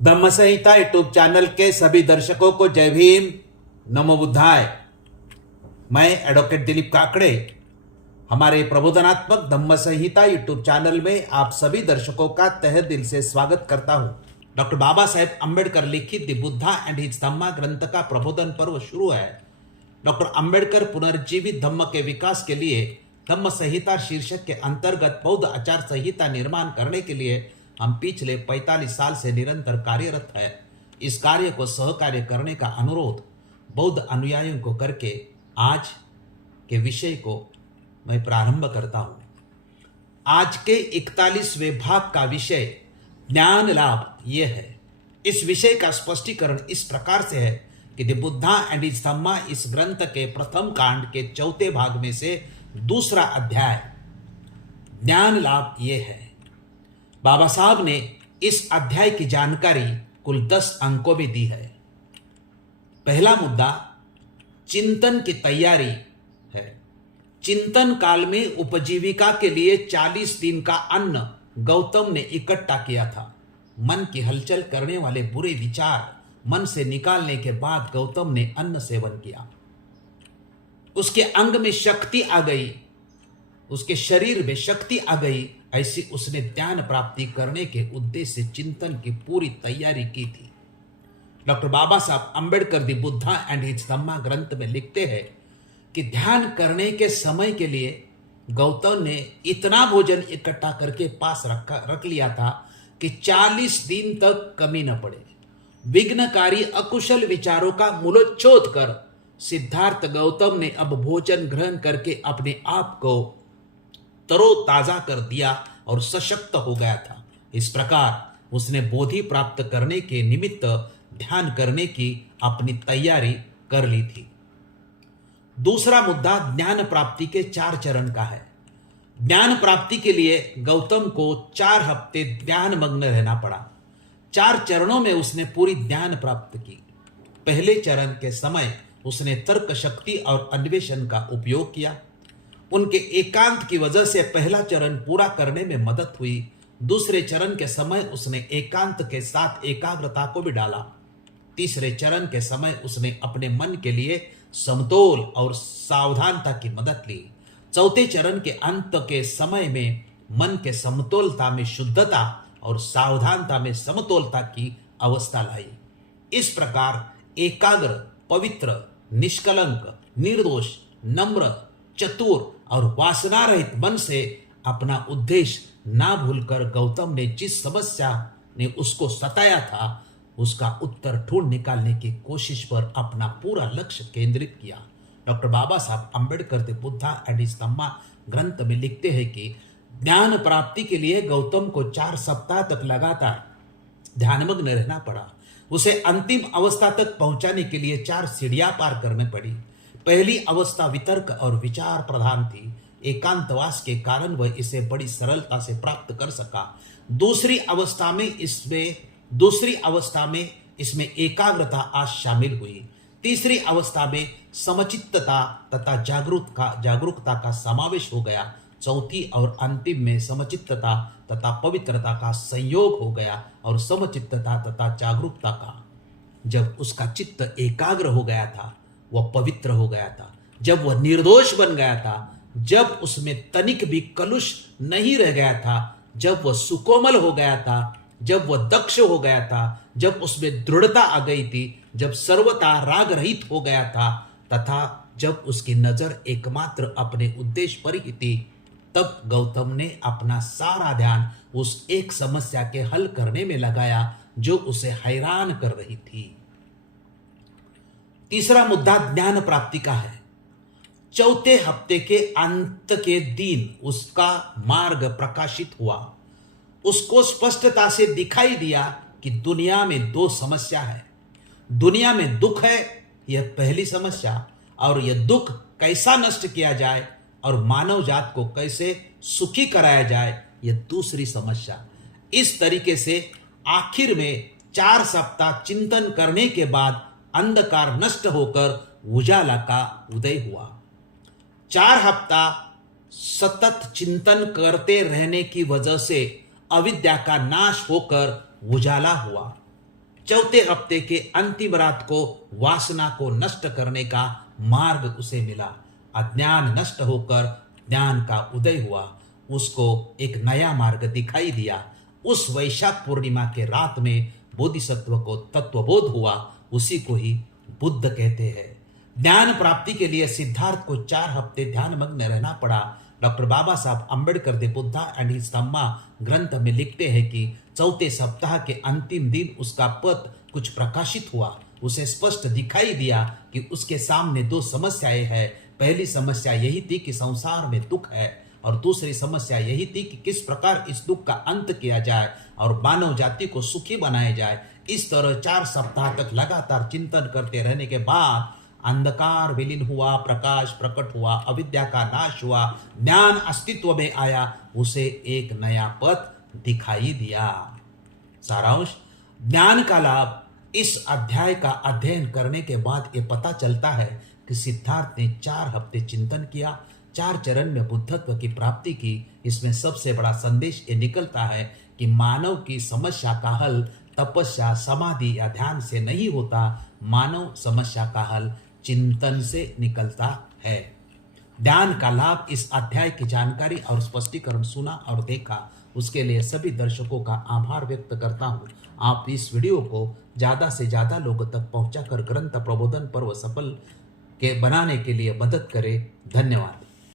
धम्म संहिता YouTube channel के सभी दर्शकों को जय भीम, नमो बुद्धाय। मैं एडवोकेट दिलीप काकड़े हमारे प्रबोधनात्मक धम्म संहिता यूट्यूब चैनल में आप सभी दर्शकों का तहे दिल से स्वागत करता हूं। डॉक्टर बाबा साहेब अम्बेडकर लिखित the Buddha and his Dhamma ग्रंथ का प्रबोधन पर्व शुरू है। डॉक्टर अम्बेडकर पुनर्जीवित धम्म के विकास के लिए धम्म संहिता शीर्षक के अंतर्गत बौद्ध आचार संहिता निर्माण करने के लिए हम पिछले 45 साल से निरंतर कार्यरत है। इस कार्य को सहकार्य करने का अनुरोध बौद्ध अनुयायियों को करके आज के विषय को मैं प्रारंभ करता हूं। आज के 41वें भाग का विषय ज्ञान लाभ यह है। इस विषय का स्पष्टीकरण इस प्रकार से है कि द बुद्धा एंड हिज धम्मा इस ग्रंथ के प्रथम कांड के चौथे भाग में से दूसरा अध्याय ज्ञान लाभ यह है। बाबा साहब ने इस अध्याय की जानकारी कुल 10 अंकों में दी है। पहला मुद्दा चिंतन की तैयारी है। चिंतन काल में उपजीविका के लिए 40 दिन का अन्न गौतम ने इकट्ठा किया था। मन की हलचल करने वाले बुरे विचार मन से निकालने के बाद गौतम ने अन्न सेवन किया। उसके अंग में शक्ति आ गई, उसके शरीर में शक्ति आ गई। ऐसी उसने ध्यान प्राप्ति करने के उद्देश्य से चिंतन की पूरी तैयारी की थी। Doctor Baba Saheb Ambedkar the Buddha and his Dhamma ग्रंथ में लिखते हैं कि ध्यान करने के समय के लिए गौतम ने इतना भोजन इकट्ठा करके पास रख लिया था कि 40 दिन तक कमी न पड़े। विघ्नकारी अकुशल विचारों का मूलोच्छेद कर सिद्धार्थ गौतम ने अब भोजन ग्रहण करके अपने आप को तरोताजा कर दिया और सशक्त हो गया था। इस प्रकार उसने बोधि प्राप्त करने के निमित्त ध्यान करने की अपनी तैयारी कर ली थी। दूसरा मुद्दा ज्ञान प्राप्ति के 4 चरण का है। ज्ञान प्राप्ति के लिए गौतम को 4 हफ्ते ध्यान मग्न रहना पड़ा। 4 चरणों में उसने पूरी ध्यान प्राप्त की। पहले चरण के समय उसने तर्क शक्ति और अन्वेषण का उपयोग किया। उनके एकांत की वजह से पहला चरण पूरा करने में मदद हुई। दूसरे चरण के समय उसने एकांत के साथ एकाग्रता को भी डाला। तीसरे चरण के समय उसने अपने मन के लिए समतोल और सावधानता की मदद ली। चौथे चरण के अंत के समय में मन के समतोलता में शुद्धता और सावधानता में समतोलता की अवस्था लाई। इस प्रकार एकाग्र, पवित्र, निष्कलंक, निर्दोष, नम्र, चतुर और वासना रहित मन से अपना उद्देश्य ना भूलकर गौतम ने जिस समस्या ने उसको सताया था उसका उत्तर ढूंढ निकालने की कोशिश पर अपना पूरा लक्ष्य केंद्रित किया। Doctor Baba Saheb Ambedkar the Buddha and his Dhamma ग्रंथ में लिखते हैं कि ज्ञान प्राप्ति के लिए गौतम को 4 सप्ताह तक लगातार ध्यानमग्न रहना पड़ा। उसे अंतिम अवस्था तक पहुंचाने के लिए 4 सीढ़ियां पार करनी पड़ी। पहली अवस्था वितर्क और विचार प्रधान थी। एकांतवास के कारण वह इसे बड़ी सरलता से प्राप्त कर सका। दूसरी अवस्था में इसमें एकाग्रता आज शामिल हुई। तीसरी अवस्था में समचित्तता तथा जागरूकता का समावेश हो गया। चौथी और अंतिम में समचित्तता तथा पवित्रता का संयोग हो गया और समचित्तता तथा जागरूकता का जब उसका चित्त एकाग्र हो गया था वह पवित्र हो गया था। जब वह निर्दोष बन गया था, जब उसमें तनिक भी कलुष नहीं रह गया था, जब वह सुकोमल हो गया था, जब वह दक्ष हो गया था, जब उसमें दृढ़ता आ गई थी, जब सर्वथा राग रहित हो गया था तथा जब उसकी नजर एकमात्र अपने उद्देश्य पर ही थी, तब गौतम ने अपना सारा ध्यान उस एक समस्या के हल करने में लगाया जो उसे हैरान कर रही थी। तीसरा मुद्दा ज्ञान प्राप्ति का है। चौथे हफ्ते के अंत के दिन उसका मार्ग प्रकाशित हुआ। उसको स्पष्टता से दिखाई दिया कि दुनिया में 2 समस्या है। दुनिया में दुख है, यह पहली समस्या, और यह दुख कैसा नष्ट किया जाए और मानव जात को कैसे सुखी कराया जाए, यह दूसरी समस्या। इस तरीके से आखिर में 4 सप्ताह चिंतन करने के बाद अंधकार नष्ट होकर उजाला का उदय हुआ। 4 हफ्ता सतत चिंतन करते रहने की वजह से अविद्या का नाश होकर उजाला हुआ। चौथे हफ्ते के अंतिम रात को वासना को नष्ट करने का मार्ग उसे मिला। अज्ञान नष्ट होकर ज्ञान का उदय हुआ, उसको एक नया मार्ग दिखाई दिया। उस वैशाख पूर्णिमा के रात में बोधिसत्व को तत्वबोध हुआ, उसी को ही बुद्ध कहते हैं। ज्ञान प्राप्ति के लिए सिद्धार्थ को 4 हफ्ते ध्यान मग्न रहना पड़ा। Doctor Baba Saheb Ambedkar the Buddha and his Dhamma ग्रंथ में लिखते हैं कि चौथे सप्ताह के अंतिम दिन उसका पथ कुछ प्रकाशित हुआ। उसे स्पष्ट दिखाई दिया कि उसके सामने 2 समस्याएं हैं। पहली समस्या यही थी कि संसार में दुख है, और दूसरी समस्या यही थी कि किस प्रकार इस दुख का अंत किया जाए और मानव जाति को सुखी बनाया जाए। इस तरह 4 सप्ताह तक लगातार चिंतन करते रहने के बाद अंधकार विलीन हुआ, प्रकाश प्रकट हुआ, अविद्या का नाश हुआ, ज्ञान अस्तित्व में आया, उसे एक नया पथ दिखाई दिया। सारांश, ज्ञान का लाभ इस अध्याय का अध्ययन करने के बाद ये पता चलता है कि सिद्धार्थ ने 4 हफ्ते चिंतन किया, 4 चरण में बुद्धत्व की प्राप्ति की। इसमें सबसे बड़ा संदेश ये निकलता है कि मानव की समस्या का हल तपस्या, समाधि या ध्यान से नहीं होता। मानव समस्या का हल चिंतन से निकलता है। ध्यान का लाभ इस अध्याय की जानकारी और स्पष्टीकरण सुना और देखा, उसके लिए सभी दर्शकों का आभार व्यक्त करता हूँ। आप इस वीडियो को ज़्यादा से ज़्यादा लोगों तक पहुंचाकर ग्रंथ प्रबोधन पर्व सफल के बनाने के लिए मदद करें। धन्यवाद।